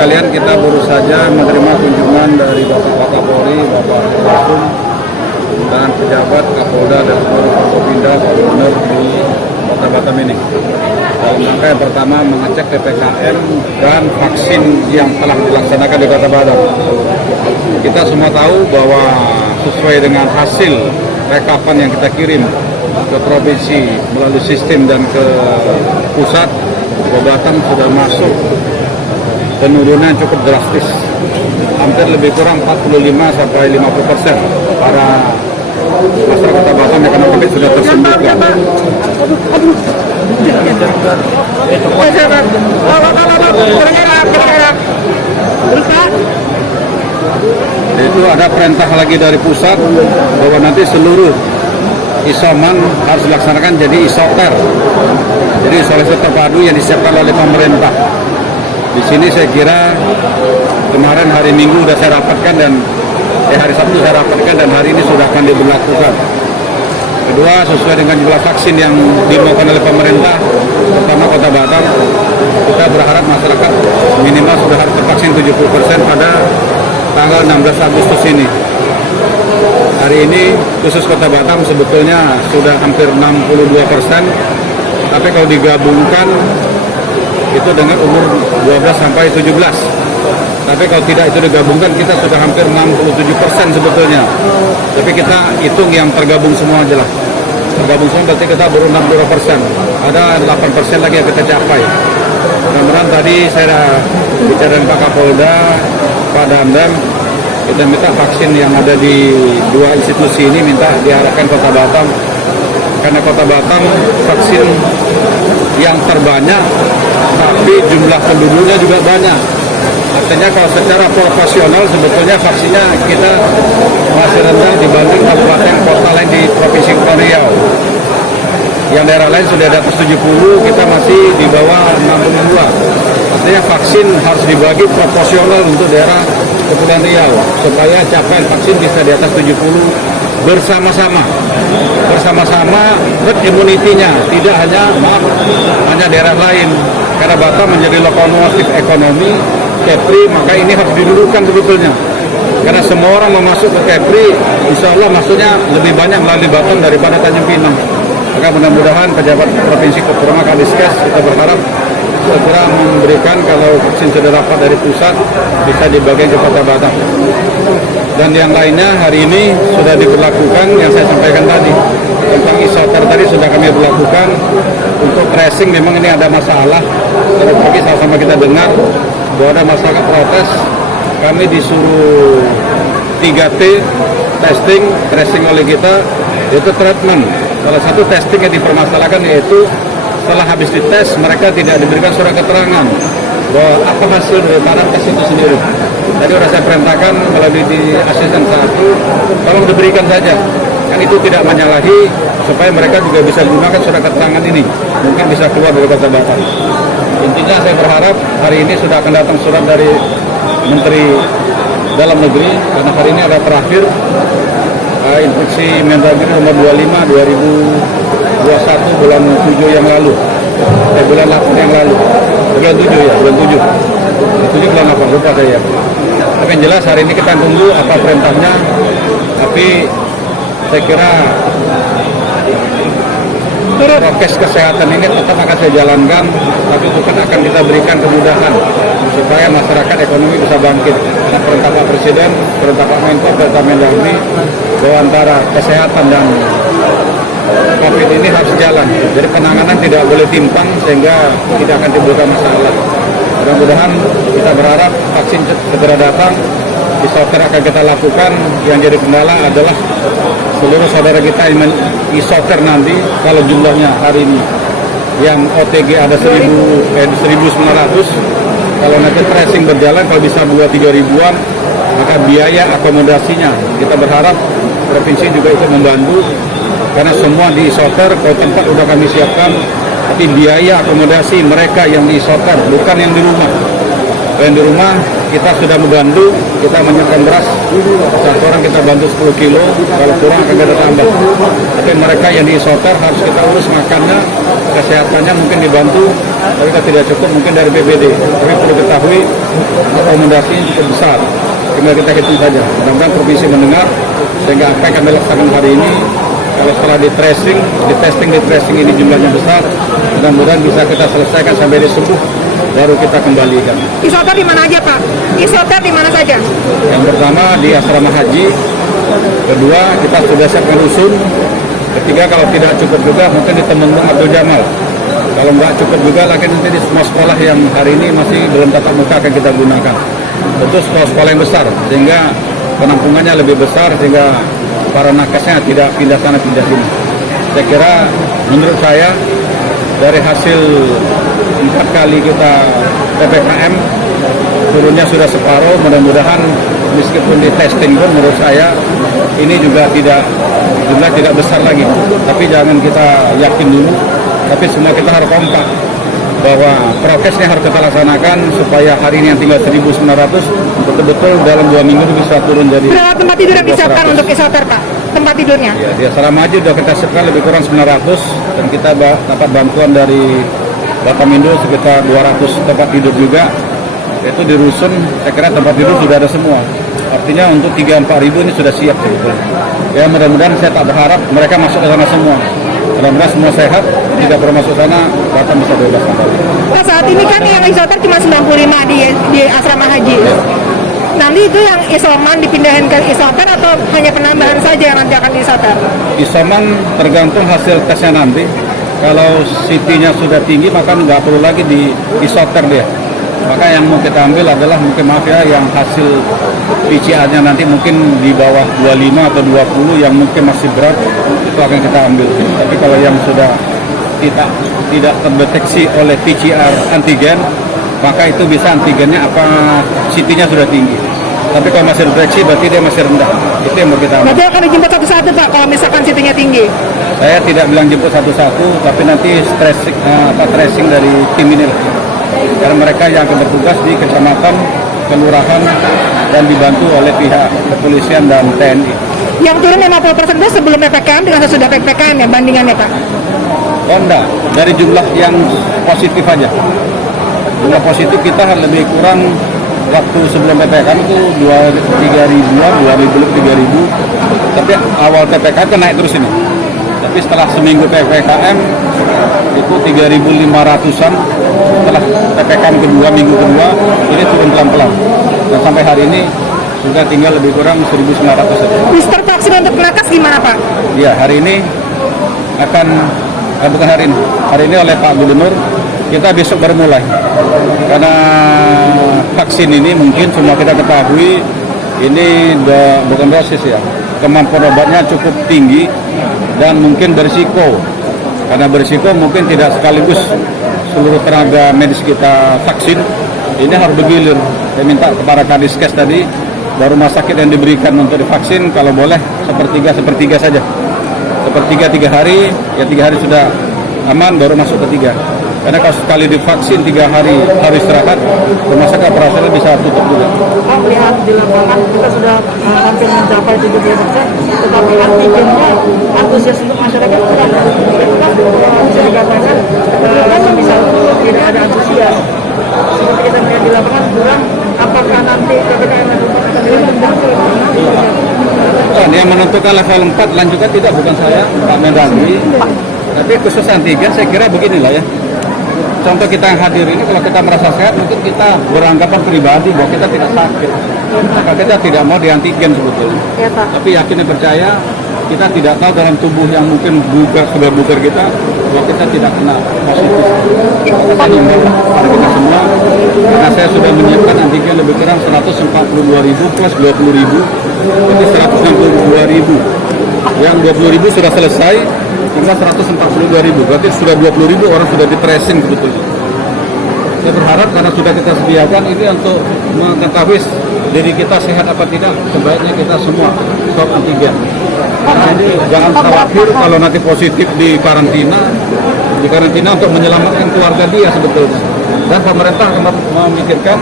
Kalian kita baru saja menerima kunjungan dari Bapak Kapolri, Bapak Kapolri, dan pejabat Kapolda dan Forkopimda Gubernur di Kota Batam ini. Dalam rangka yang pertama mengecek PPKM dan vaksin yang telah dilaksanakan di Kota Batam. Kita semua tahu bahwa sesuai dengan hasil rekapan yang kita kirim ke provinsi melalui sistem dan ke pusat, Kota Batam sudah masuk penurunan cukup drastis, hampir lebih kurang 45-50% para masyarakat Kota Batam yang kena COVID sudah tersembuhkan. Itu ada perintah lagi dari pusat bahwa nanti seluruh isoman harus dilaksanakan jadi isoter, jadi isolasi terpadu yang disiapkan oleh pemerintah. Di sini saya kira kemarin hari Minggu sudah saya rapatkan dan hari Sabtu saya rapatkan dan hari ini sudah akan diberlakukan. Kedua, sesuai dengan jumlah vaksin yang dimaukan oleh pemerintah, terutama Kota Batam, kita berharap masyarakat minimal sudah harus tervaksin 70% pada tanggal 16 Agustus ini. Hari ini khusus Kota Batam sebetulnya sudah hampir 62%, tapi kalau digabungkan itu dengan umur 12 sampai 17. Tapi kalau tidak itu digabungkan kita sudah hampir 67% sebetulnya. Tapi kita hitung yang tergabung semua aja lah. Tergabung semua berarti kita baru 62%. Ada 8% lagi yang kita capai. Mudah-mudahan tadi saya bicara dengan Pak Kapolda, Pak Dandan, kita minta vaksin yang ada di dua institusi ini minta diarahkan Kota Batam. Karena Kota Batam vaksin yang terbanyak, tapi jumlah penduduknya juga banyak. Artinya kalau secara proporsional sebetulnya vaksinnya kita masih rendah dibanding kabupaten kota lain di Provinsi Kepulauan Riau. Yang daerah lain sudah di atas 70, kita masih di bawah 62. Artinya vaksin harus dibagi proporsional untuk daerah Kepulauan Riau supaya capaian vaksin bisa di atas 70 bersama-sama herd immunity-nya, tidak hanya daerah lain. Karena Batam menjadi lokomotif ekonomi Kepri, maka ini harus didudukan sebetulnya. Karena semua orang mau masuk ke Kepri, insya Allah maksudnya lebih banyak melalui Batam daripada Tanjung Pinang. Maka mudah-mudahan pejabat provinsi terutama Kadiskes kita berharap segera memberikan, kalau vaksin sudah dapat dari pusat bisa dibagikan ke Kota Batam. Dan yang lainnya hari ini sudah diberlakukan yang saya sampaikan tadi tentang isoter tadi sudah kami berlakukan. Untuk tracing memang ini ada masalah. Tadi pagi sama-sama kita dengar bahwa ada masyarakat protes, kami disuruh 3T testing, tracing oleh kita, yaitu treatment. Salah satu testing yang dipermasalahkan yaitu setelah habis dites mereka tidak diberikan surat keterangan bahwa apa hasil daripada tes itu sendiri. Tadi sudah saya perintahkan melalui di asisten 1, tolong diberikan saja. Kan itu tidak menyalahi supaya mereka juga bisa gunakan surat keterangan ini. Mungkin bisa keluar dari Kota Batam. Intinya saya berharap hari ini sudah akan datang surat dari Menteri Dalam Negeri karena hari ini ada terakhir instruksi Mendagri nomor 25 2021 bulan 7 yang lalu. Bulan 8 yang lalu. Bulan 7 ya, bulan 7. 7 bulan 8 lupa saya. Tapi yang jelas hari ini kita tunggu apa perintahnya. Tapi saya kira prokes kesehatan ini tetap akan saya jalankan, tapi bukan akan kita berikan kemudahan supaya masyarakat ekonomi bisa bangkit. Karena perintah Pak Presiden, perintah Pak Menko, perintah Mendagri bahwa antara kesehatan dan COVID ini harus jalan. Jadi penanganan tidak boleh timpang sehingga tidak akan timbulkan masalah. Mudah-mudahan kita berharap vaksin segera datang, isoter akan kita lakukan. Yang jadi kendala adalah seluruh saudara kita yang isoter nanti, kalau jumlahnya hari ini yang OTG ada 1.900, kalau nanti tracing berjalan kalau bisa 2-3 ribuan, maka biaya akomodasinya kita berharap provinsi juga ikut membantu, karena semua di isoter, kalau tempat udah kami siapkan, tapi biaya akomodasi mereka yang di isoter bukan yang di rumah. Dan di rumah kita sudah membantu, kita menyiapkan beras, satu orang kita bantu 10 kilo, kalau kurang akan ada tambah. Tapi mereka yang diisoter harus kita urus makannya, kesehatannya mungkin dibantu, tapi kalau tidak cukup mungkin dari BPD. Tapi perlu ketahui akomodasi cukup besar, tinggal kita hitung saja. Mudah-mudahan provinsi mendengar, sehingga apa yang kami laksanakan hari ini, kalau setelah di tracing ini jumlahnya besar, mudah-mudahan bisa kita selesaikan sampai dia sembuh, baru kita kembalikan. Isoter di mana aja Pak? Isoter di mana saja? Yang pertama di asrama haji, kedua kita sudah siapkan rusun, ketiga kalau tidak cukup juga mungkin di Temenggung atau Jamal. Kalau nggak cukup juga lagi nanti di semua sekolah yang hari ini masih belum tatap muka akan kita gunakan. Tentu sekolah-sekolah yang besar, sehingga penampungannya lebih besar, sehingga para nakesnya tidak pindah sana pindah sini. Saya kira menurut saya dari hasil 4 kali kita PPKM turunnya sudah separuh, mudah-mudahan meskipun di testing pun menurut saya ini juga jumlah tidak besar lagi, tapi jangan kita yakin dulu, tapi semua kita harus kompak bahwa prokesnya harus kita laksanakan supaya hari ini yang tinggal 1.900 betul-betul dalam 2 minggu bisa turun jadi berapa tempat tidur yang disiapkan untuk isoter Pak? Tempat tidurnya? Ya, di asrama haji sudah kita siapkan lebih kurang 900 dan kita dapat bantuan dari Batamindo sekitar 200 tempat tidur juga. Itu di rusun, saya kira tempat tidur sudah ada semua. Artinya untuk 3-4 ribu ini sudah siap sebetulnya. Ya mudah-mudahan saya tak berharap mereka masuk ke sana semua. Mudah-mudahan semua sehat, tidak perlu masuk sana, bahkan bisa bebas kembali. Nah, saat ini kan yang isoter cuma 95 di asrama haji. Ya. Nanti itu yang isoman dipindahin ke isoter atau hanya penambahan saja yang nanti akan isoter? Isoman tergantung hasil tesnya nanti. Kalau CT-nya sudah tinggi maka nggak perlu lagi di isoter dia. Maka yang mau kita ambil adalah mungkin maaf ya yang hasil PCR-nya nanti mungkin di bawah 25 atau 20 yang mungkin masih berat itu akan kita ambil. Tapi kalau yang sudah tidak terdeteksi oleh PCR antigen maka itu bisa antigennya apa CT-nya sudah tinggi. Tapi kalau masih deteksi berarti dia masih rendah. Itu yang mau kita ambil. Berarti akan dijemput satu-satu Pak kalau misalkan CT-nya tinggi? Saya tidak bilang jemput satu-satu, tapi nanti tracing dari tim ini. Karena mereka yang akan bertugas di kecamatan, kelurahan, dan dibantu oleh pihak kepolisian dan TNI. Yang turun 50% itu sebelum PPKM dengan sesudah PPKM ya bandingannya Pak? Oh enggak, dari jumlah yang positif aja. Jumlah positif kita lebih kurang waktu sebelum PPKM itu 3.000-an, 2.000 lebih 3.000. Tapi awal PPKM kan naik terus ini. Tapi setelah seminggu PPKM itu 3.500-an. Setelah PPKM kedua, minggu kedua ini turun pelan-pelan. Dan sampai hari ini sudah tinggal lebih kurang 1.900 saja. Booster vaksin untuk nakes gimana Pak? Ya hari ini akan bukan hari ini oleh Pak Gubernur kita besok baru mulai. Karena vaksin ini mungkin semua kita ketahui ini bukan dosis ya, kemampuan obatnya cukup tinggi dan mungkin berisiko. Karena berisiko mungkin tidak sekaligus seluruh tenaga medis kita vaksin, ini harus bergilir. Saya minta kepada Kadiskes tadi, baru rumah sakit yang diberikan untuk divaksin kalau boleh sepertiga saja. Sepertiga 3 hari, ya 3 hari sudah aman baru masuk ketiga. Karena kalau sekali divaksin 3 hari harus istirahat, rumah sakit operasional bisa tutup juga. Pak, lihat di lapangan kita sudah hampir mencapai 70%, tetapi antigennya antusias untuk masyarakat kurang. Itu kan bisa dikatakan bisa tidak ada antusias. Seperti kita melihat di lapangan kurang, apakah nanti PPKM akan dilanjutkan? Yang menentukan level 4 lanjutkan tidak bukan saya, Pak Mendagri. Tapi khusus antigen saya kira beginilah ya. Contoh kita yang hadir ini kalau kita merasa sehat mungkin kita beranggapan pribadi bahwa kita tidak sakit. Maka kita tidak mau diantigen sebetulnya. Ya, Pak. Tapi yakin dan percaya kita tidak tahu dalam tubuh yang mungkin sudah bugar kita bahwa kita tidak kena positif. Saya himbau pada kita semua karena saya sudah menyiapkan antigen lebih kurang 142.000 plus 20.000, berarti 162.000. Yang 20.000 sudah selesai, tinggal 142.000, berarti sudah 20.000 orang sudah di tracing sebetulnya. Saya berharap karena sudah kita sediakan ini untuk mengetahui diri kita sehat apa tidak, sebaiknya kita semua swab antigen. Jadi jangan khawatir kalau nanti positif di karantina untuk menyelamatkan keluarga dia sebetulnya. Dan pemerintah akan memikirkan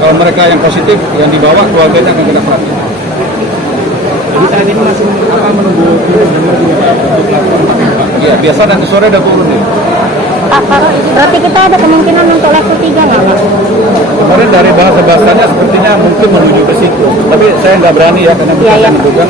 kalau mereka yang positif yang dibawa keluarganya akan kena perhatian. Jadi saat ini masih menunggu virus dan Iya, biasa nanti sore udah turun nih. Pak, berarti kita ada kemungkinan untuk level 3 nggak Pak? Kemarin dari bahasa-bahasanya sepertinya mungkin menuju ke situ. Tapi saya nggak berani ya karena Iya, bukan iya. menentukan.